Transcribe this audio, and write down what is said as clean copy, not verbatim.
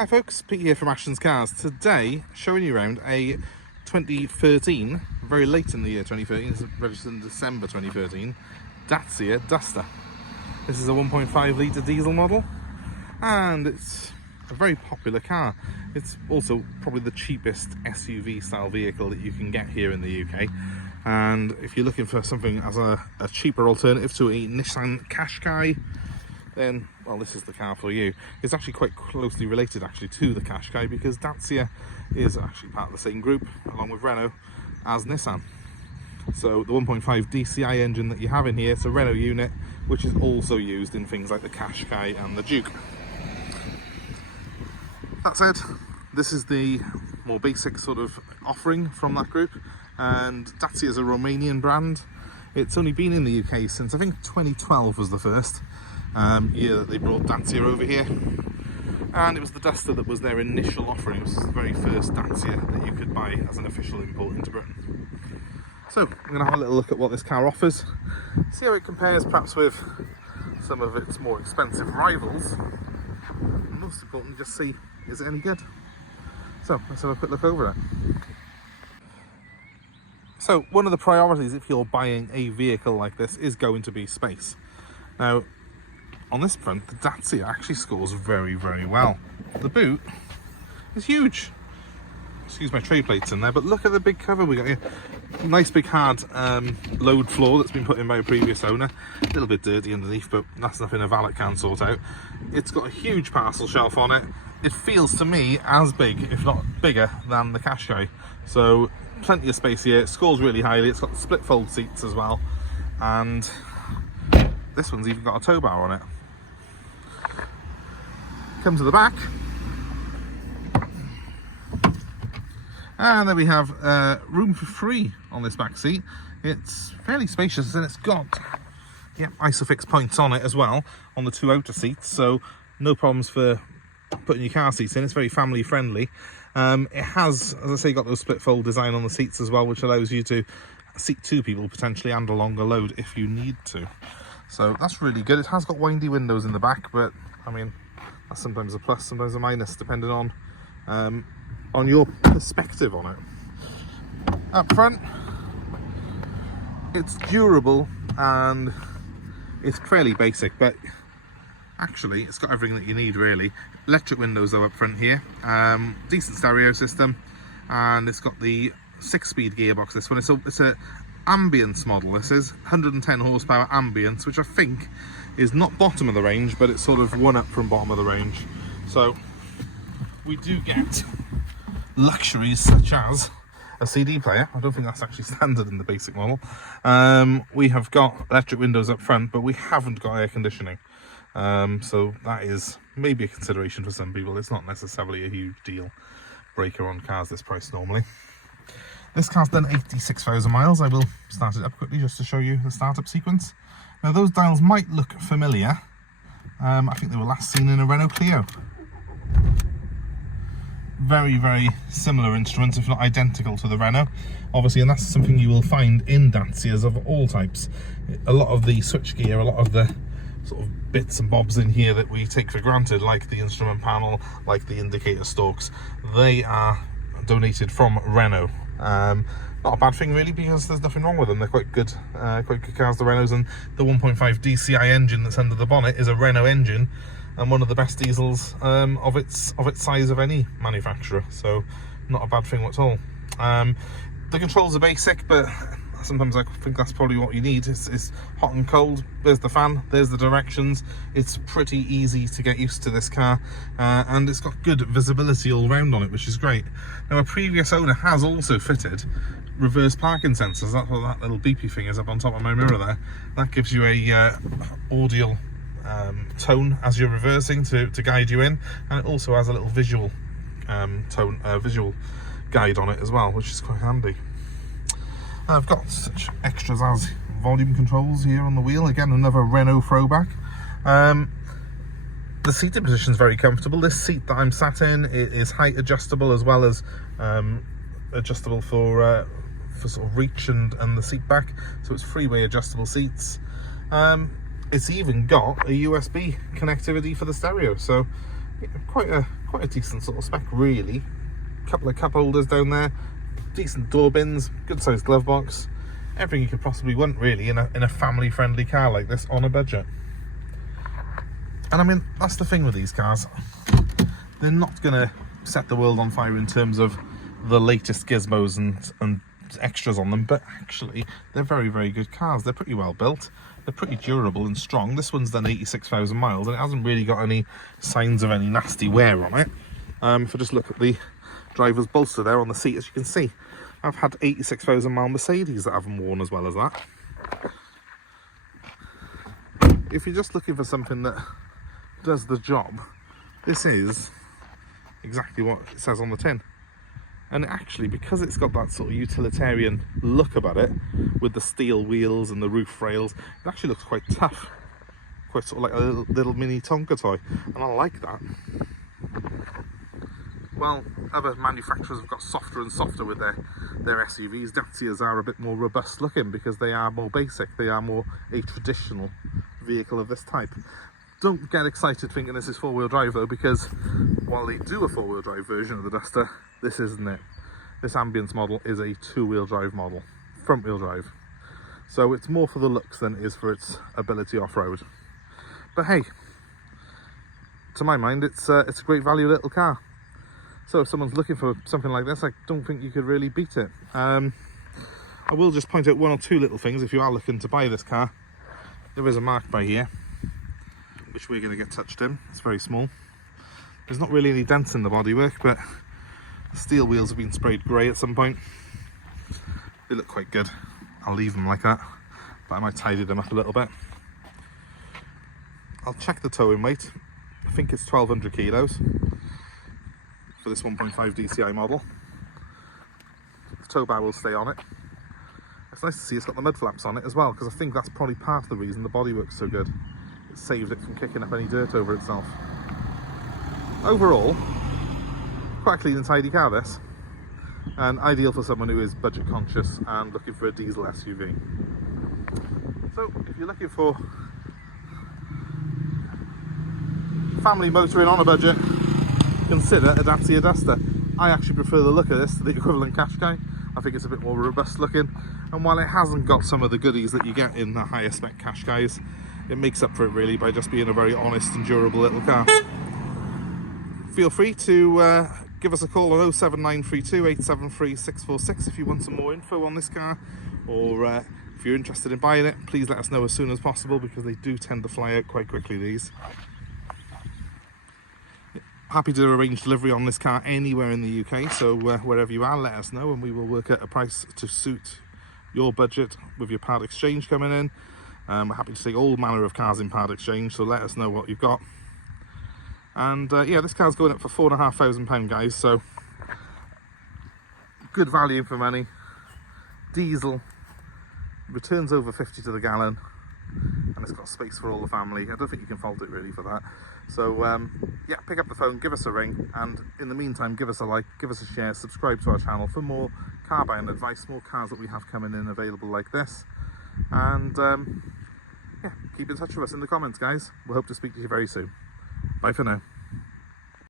Hi folks, Pete here from Ashton's Cars. Today, showing you around a 2013, very late in the year 2013, it's registered in December 2013, Dacia Duster. This is a 1.5 litre diesel model, and it's a very popular car. It's also probably the cheapest SUV style vehicle that you can get here in the UK. And if you're looking for something as a cheaper alternative to a Nissan Qashqai, then, well, this is the car for you. It's actually quite closely related to the Qashqai, because Dacia is actually part of the same group, along with Renault, as Nissan. So the 1.5 DCI engine that you have in here, it's a Renault unit, which is also used in things like the Qashqai and the Duke. That said, this is the more basic sort of offering from that group, and Dacia is a Romanian brand. It's only been in the UK since, I think, 2012 was the first year that they brought Dacia over here, and it was the Duster that was their initial offering. It was the very first Dacia that you could buy as an official import into Britain. So I'm going to have a little look at what this car offers, see how it compares perhaps with some of its more expensive rivals, and most importantly, just see, is it any good? So let's have a quick look over it. So one of the priorities if you're buying a vehicle like this is going to be space. Now, on this front, the Dacia actually scores very, very well. The boot is huge. Excuse my tray plates in there, but look at the big cover we got here. Nice big hard load floor that's been put in by a previous owner. A little bit dirty underneath, but that's nothing a valet can sort out. It's got a huge parcel shelf on it. It feels to me as big, if not bigger, than the Qashqai. So plenty of space here. It scores really highly. It's got split fold seats as well, and this one's even got a tow bar on it. Come to the back, and then we have room for three on this back seat. It's fairly spacious, and it's got Isofix points on it as well on the two outer seats, so no problems for putting your car seats in. It's very family friendly. It has, as I say, got those split fold design on the seats as well, which allows you to seat two people potentially and a longer load if you need to. So that's really good. It has got windy windows in the back, but I mean, that's sometimes a plus, sometimes a minus, depending on your perspective on it. Up front, it's durable and it's fairly basic, but actually it's got everything that you need really. Electric windows though up front here, decent stereo system, and it's got the 6-speed gearbox. This one, it's a ambience model. This is 110 horsepower ambience, which I think is not bottom of the range, but it's sort of one up from bottom of the range. So we do get luxuries such as a CD player. I don't think that's actually standard in the basic model. We have got electric windows up front, but we haven't got air conditioning. So that is maybe a consideration for some people. It's not necessarily a huge deal breaker on cars this price normally. This car's done 86,000 miles. I will start it up quickly just to show you the startup sequence. Now those dials might look familiar. I think they were last seen in a Renault Clio. Very, very similar instruments, if not identical to the Renault, obviously, and that's something you will find in Dacias of all types. A lot of the switchgear, a lot of the sort of bits and bobs in here that we take for granted, like the instrument panel, like the indicator stalks, they are donated from Renault. Not a bad thing really, because there's nothing wrong with them. They're quite good cars, the Renaults, and the 1.5 DCI engine that's under the bonnet is a Renault engine, and one of the best diesels of its size of any manufacturer. So not a bad thing at all. The controls are basic, but sometimes I think that's probably what you need. It's hot and cold. There's the fan, there's the directions. It's pretty easy to get used to this car, and it's got good visibility all round on it, which is great. Now, a previous owner has also fitted reverse parking sensors. That's what that little beepy thing is up on top of my mirror there. That gives you a audio tone as you're reversing to guide you in, and it also has a little visual visual guide on it as well, which is quite handy. I've got such extras as volume controls here on the wheel. Again, another Renault throwback. The seating position is very comfortable. This seat that I'm sat in, it is height adjustable as well as adjustable for sort of reach and the seat back. So it's freeway adjustable seats. It's even got a USB connectivity for the stereo. So Yeah, quite a decent sort of spec, really. Couple of cup holders down there, decent door bins, good sized glove box, everything you could possibly want really in a family friendly car like this on a budget. And I mean, that's the thing with these cars, they're not going to set the world on fire in terms of the latest gizmos and extras on them, but actually they're very, very good cars. They're pretty well built, they're pretty durable and strong. This one's done 86,000 miles and it hasn't really got any signs of any nasty wear on it. If I just look at the driver's bolster there on the seat, as you can see, I've had 86,000 mile Mercedes that I haven't worn as well as that. If you're just looking for something that does the job, this is exactly what it says on the tin. And actually, because it's got that sort of utilitarian look about it, with the steel wheels and the roof rails, it actually looks quite tough, quite sort of like a little mini Tonka toy, and I like that. Well, other manufacturers have got softer and softer with their SUVs. Dacias are a bit more robust looking because they are more basic, they are more a traditional vehicle of this type. Don't get excited thinking this is four-wheel drive though, because while they do a four-wheel drive version of the Duster, this isn't it. This Ambience model is a two-wheel drive model, front-wheel drive. So it's more for the looks than it is for its ability off-road. But hey, to my mind, it's a great value little car. So if someone's looking for something like this, I don't think you could really beat it. I will just point out one or two little things if you are looking to buy this car. There is a mark by here, which we're going to get touched in. It's very small. There's not really any dents in the bodywork, but the steel wheels have been sprayed grey at some point. They look quite good. I'll leave them like that, but I might tidy them up a little bit. I'll check the towing weight. I think it's 1,200 kilos for this 1.5 DCI model. The tow bar will stay on it. It's nice to see it's got the mud flaps on it as well, because I think that's probably part of the reason the bodywork's so good. It saved it from kicking up any dirt over itself. Overall, quite a clean and tidy car this, and ideal for someone who is budget conscious and looking for a diesel SUV. So if you're looking for family motoring on a budget, consider a Dacia Duster. I actually prefer the look of this to the equivalent Qashqai. I think it's a bit more robust looking, and while it hasn't got some of the goodies that you get in the higher spec Qashqais, it makes up for it really by just being a very honest and durable little car. Feel free to give us a call on 07932 873 646 if you want some more info on this car, or if you're interested in buying it, please let us know as soon as possible, because they do tend to fly out quite quickly, these. Happy to arrange delivery on this car anywhere in the UK, so wherever you are, let us know and we will work out a price to suit your budget with your part exchange coming in. We're happy to take all manner of cars in part exchange, so let us know what you've got. And yeah, this car's going up for £4,500, guys, so good value for money. Diesel, returns over 50 to the gallon, and it's got space for all the family. I don't think you can fault it really for that. So yeah, pick up the phone, give us a ring, and in the meantime, give us a like, give us a share, subscribe to our channel for more car buying advice, more cars that we have coming in available like this. And yeah, keep in touch with us in the comments, guys. We'll hope to speak to you very soon. Bye for now.